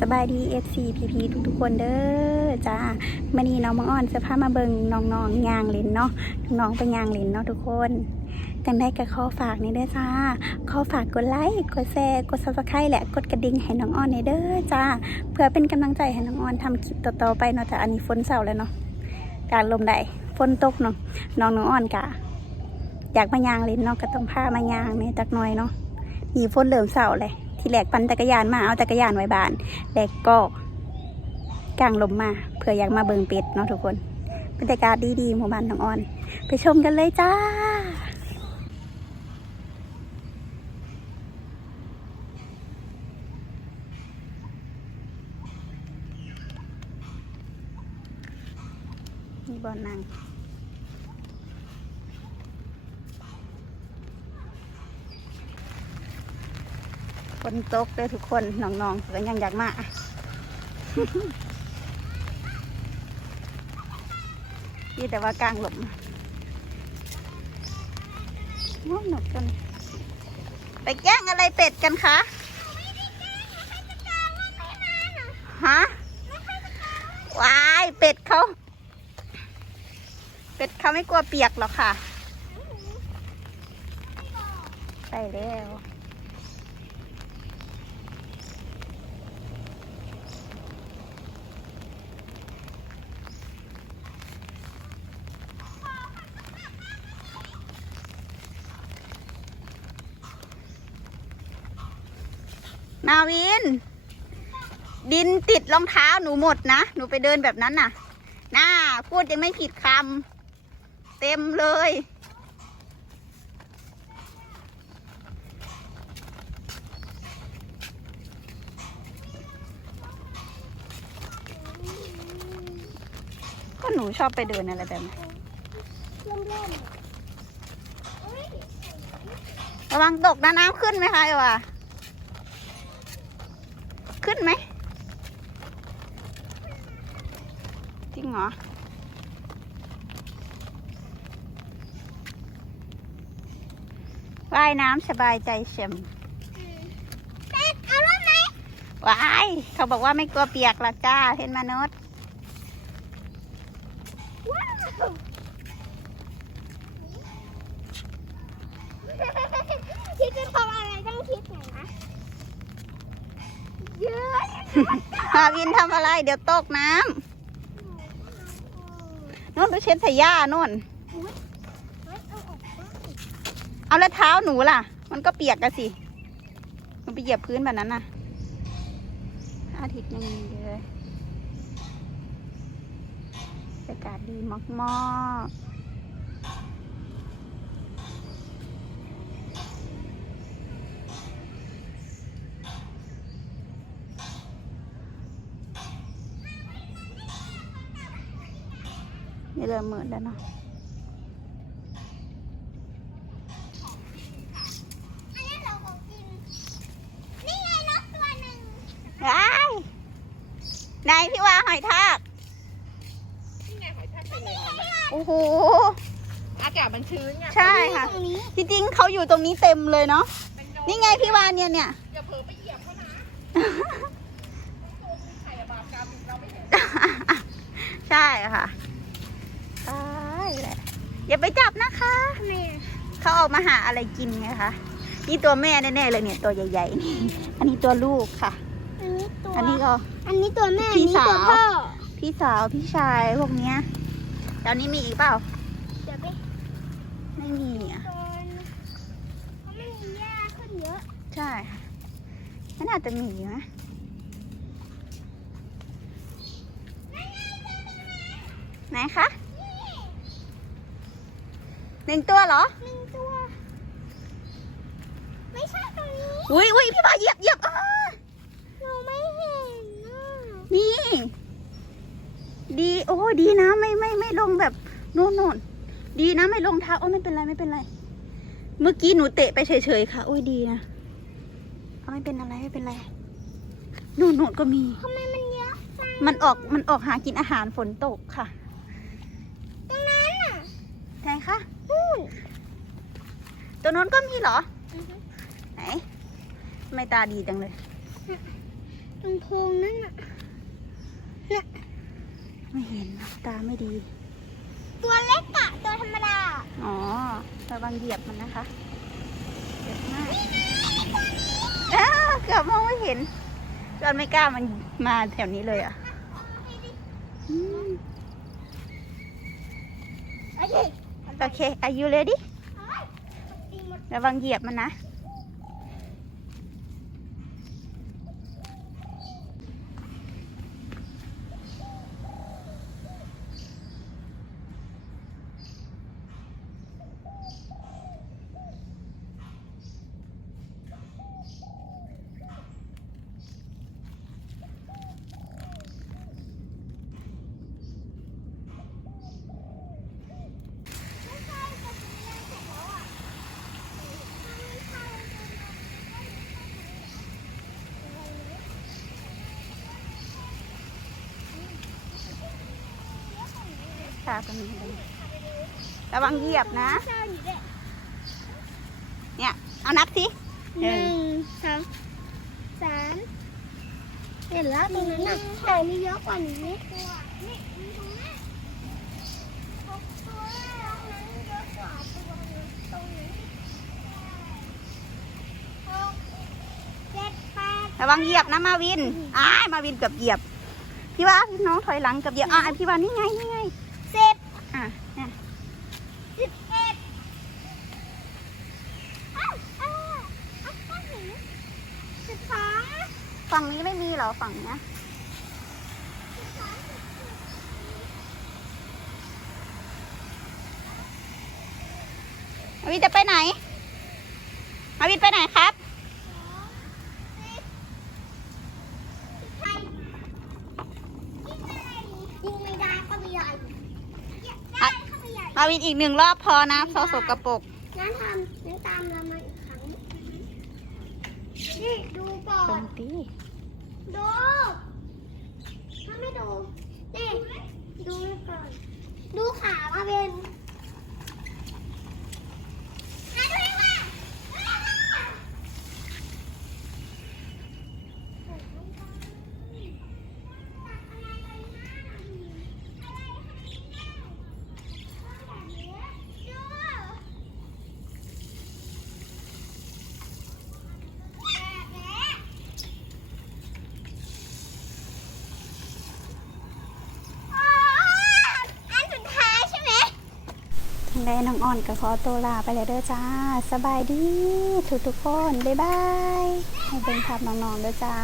สบายดี FC พีพีทุกๆคนเด้อจ้ามื่อนี้น้องมังอ่อนจะพามาเบิงน้องๆยางเลนเนาะน้องไปยางเลนเนาะทุกคนกันได้กับข้อฝากนี่เด้อจ้าข้อฝากกดไลค์กดแชร์กดซับสไครต์และกดกระดิ่งให้น้องอ่อนในเด้อจ้าเพื่อเป็นกำลังใจให้น้องอ่อนทำคลิปต่อๆไปเนาะแต่อันนี้ฝนเสาแล้วเนาะการลมได้ฝนตกเนาะน้องน้องอ่อนกะอยากมายางเลนเนาะก็ต้องพามายางเนี่ยจักหน่อยเนาะนี่ฝนเริ่มเสาเลย ที่แรกปั่นจักรยานมาเอาจักรยานไว้บ้านแล้วก็กางลมมาเพื่ออยากมาเบิงเป็ดเนาะทุกคนบรรยากาศดีๆหมู่บ้านน้องอ่อน ไปชมกันเลยจ้ามีบอลนั่ง นตกเลยทุกคนน้องๆก็ยังอยากมานี่แต่ว่ากลางหลมโอ้หนกกันไปแกล้งอะไรเป็ดกันคะฮะวายเป็ดเขาเป็ดเขาไม่กลัวเปียกหรอกค่ะไปแล้ว มาวิน ดินติดรองเท้าหนูหมดนะ หนูไปเดินแบบนั้นน่ะ น่า พูดยังไม่ผิดคำ เต็มเลย ก็หนูชอบไปเดินอะไรแบบนี้นระวังตกนะน้ำขึ้นไหมคะเอวา ขึ้นไหมจริงเหรอว่ายน้ำสบายใจเฉมๆเป็ดเอาร่มไหมว้าย เขาบอกว่าไม่กลัวเปียกหรอกจ้า เห็นมนุษย์ว้าวคิดจะทำอะไรต้องคิดหน่อยนะ เยอะมาวินทำอะไร เดี๋ยวตกน้ำนู่นไปเช็ดใส่หญ้านู่น เอาแล้วเท้าหนูล่ะ มันก็เปียกกันสิมันไปเหยียบพื้นแบบนั้นน่ะ อาทิตย์ยังมีเลยบรรยากาศดีมากๆ นี่เริ่มมืดแล้วเนาะอันนี้เราของกินนี่ไงนกตัวหนึ่งว้ายไหนพี่วาหอยทากนี่ไงหอยทากเป็นเลยโอ้โห อากาศมันชื้นไงใช่ค่ะตรงนี้จริงๆเขาอยู่ตรงนี้เต็มเลยเนาะเป็นโดนี่ไงพี่วานเนี่ยเนี่ยอย่าเผลอไปเหยียบเขานะตัวมีไข่อะบาปกรรมเราไม่เห็นใช่ค่ะตายแหละ อย่าไปจับนะคะแม่เขาออกมาหาอะไรกินไงคะ นี่ตัวแม่แน่ๆเลยเนี่ยตัวใหญ่ๆนี่อันนี้ตัวลูกค่ะ อันนี้ตัว อันนี้ก็ อันนี้ตัวแม่พี่อันนี้ตัวสาวพ่อพี่สาวพี่ชายพวกเนี้ยตอนนี้มีอีกเปล่า เดี๋ยวไปไม่มีอะโดนเขาไม่มีหญ้าขึ้นเยอะใช่ค่ะมันอาจจะมีนะไหนคะ หนึ่งตัวเหรอหนึ่งตัว ไม่ใช่ตรงนี้ อุ้ยอุ้ยพี่บาเหยียบเหยียบอ่าหนูไม่เห็นน่ะนี่ ดีโอ้ดีนะไม่ไม่ไม่ลงแบบนู่นนู่นดีนะไม่ลงเท้าโอ้ไม่เป็นไรไม่เป็นไร เมื่อกี้หนูเตะไปเฉยๆค่ะ โอ้ยดีนะเอาไม่เป็นอะไรไม่เป็นไรนู่นนู่นก็มีทำไมมันเยอะจังมันออกมันออกหากินอาหารฝนตกค่ะ ตรงนั้นน่ะ ไหนคะ นู่น ตัวนู้นก็มีเหรออือฮึไหนทำไม่ตาดีจังเลย ตรงโพรงนั่นน่ะน่ะไม่เห็นตาไม่ดี ตัวเล็กอะตัวธรรมดา อ๋อระวังเหยียบมันนะคะเหยียบมากอ้าเกือบมองไม่เห็นจอนไม่กล้ามันมาแถวนี้เลยอะอืมโอเคโอเค are you ready ตีหมด ระวังเหยียบมันนะ ไม่ใช่แต่ถึงเรียนเสร็จแล้วอะไม่ใช่ ตาตรงนี้เลยระวังเหยียบนะใช่หนูเด็กเนี่ย เอานับสิหนึ่งสองสามเห็นแล้วตรงนั้นน่ะแต่มีเยอะกว่านี้ตัวนี่มีตรงนี้หกตัวตรงนั้นเยอะกว่าตัวนึงตรงนี้หกเจ็ดแปดระวังเหยียบนะมาวินอ้ายมาวินเกือบเหยียบ พี่ว่าน้องถอยหลังเกือบเหยียบอะพี่ว่านี่ไงนี่ไง สิบ อะเนี่ย สิบเอ็ดเอ้าเอ้าเอ้าก้อนหินสิบสอง ฝั่งนี้ไม่มีเหรอฝั่งเนี้ยสิบสามสิบสี่มาวินจะไปไหน มาวินไปไหนครับยิงไม่ได้เข้าไปใหญ่ได้เข้าไปใหญ่มาวินอีกหนึ่งรอบพอนะพอสกปรกงั้นทำงั้นตามเรามาอีกครั้งนี่ดูก่อ ตรงตีดู ถ้าไม่ดูนี่ดูก่อน ดูขามาเป็นมาดูดีกว่าอันสุดท้ายใช่ไหม ทั้งได้น้องอ่อนกับขอตัวลาไปเลยเด้อจ้า สบายดีทุกทุกคน บ๊ายบาย ให้เป็นภาพน้องๆเด้อจ้า